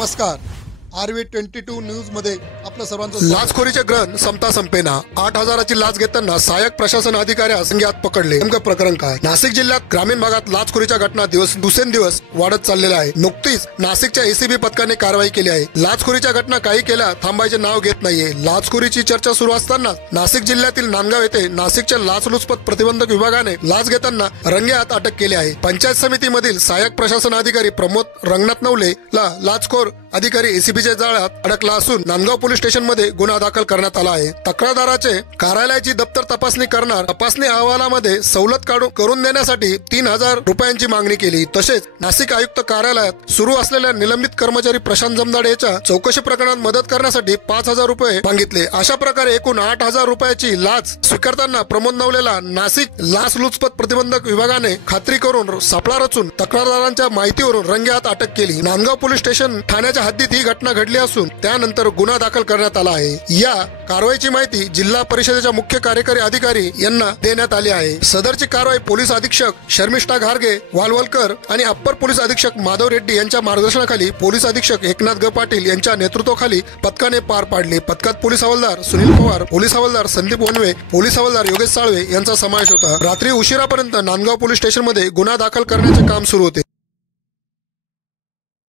नमस्कार, RV22 news मध्ये आपलं सर्वांचं लाचखोरीचे ग्रहण संपता संपेना 8,000ची लाच घेताना सहाय्यक प्रशासन अधिकाऱ्यास संज्ञात पकडले। नेमकं प्रकरण काय? नाशिक जिल्ह्यात ग्रामीण भागात लाचखोरीच्या घटना दिवसेंदिवस वाढत चाललेल्या आहे। नुकतीच नाशिकच्या एसीबी पथकाने कारवाई केली आहे। लाचखोरीच्या घटना काही केल्या थांबायचे नाव घेत नाहीये। लाचखोरीची चर्चा सुरू असताना नाशिक जिल्ह्यातील नांदगाव येथे नाशिकच्या लाचलुचपत प्रतिबंधक विभागाने लाच घेताना रंगेहात अटक केली आहे। पंचायत समितीमधील सहाय्यक प्रशासन अधिकारी प्रमोद रंगनाथ नवले ला लाचखोर अधिकारी एसीबीच्या जाळ्यात अडकला असून नांदगाव पोलीस स्टेशन मध्ये गुन्हा दाखल करण्यात आला आहे। तक्रारदाराचे कार्यालयाची दप्तर तपासणी करणार तपासणी अहवालामध्ये सवलत करून देण्यासाठी 3,000 रुपयांची मागणी केली। तसेच नाशिक आयुक्त कार्यालयात सुरू असलेल्या निलंबित कर्मचारी प्रशांत जमदाडे याच्या चौकशी प्रकरणात मदत करण्यासाठी 5,000 रुपये मागितले। अशा प्रकारे एकूण 8,000 रुपयाची लाच स्वीकारताना प्रमोद नवलेला नाशिक लाचलुचपत प्रतिबंधक विभागाने खात्री करून सापळा रचून तक्रारदारांच्या माहितीवरून रंगेहात अटक केली। नांदगाव पोलीस स्टेशन ठाण्याच्या हद्दीत ही घटना घडली असून त्यानंतर गुन्हा दाखल करण्यात आला आहे। या कारवाईची माहिती जिल्हा परिषदेच्या मुख्य कार्यकारी अधिकारी यांना देण्यात आली आहे। सदरची कारवाई पोलीस अधीक्षक शर्मिष्ठा घारगे वालवलकर आणि अप्पर पोलीस अधीक्षक माधव रेड्डी यांच्या मार्गदर्शनाखाली पोलीस अधीक्षक एकनाथ ग पाटील यांच्या नेतृत्वाखाली पथकाने पार पाडले। पथकात पोलीस हवालदार सुनील पवार, पोलीस हवालदार संदीप वनवे, पोलीस हवालदार योगेश साळवे यांचा समावेश होता। रात्री उशिरापर्यंत नांदगाव पोलीस स्टेशन मध्ये गुन्हा दाखल करण्याचे काम सुरू होते।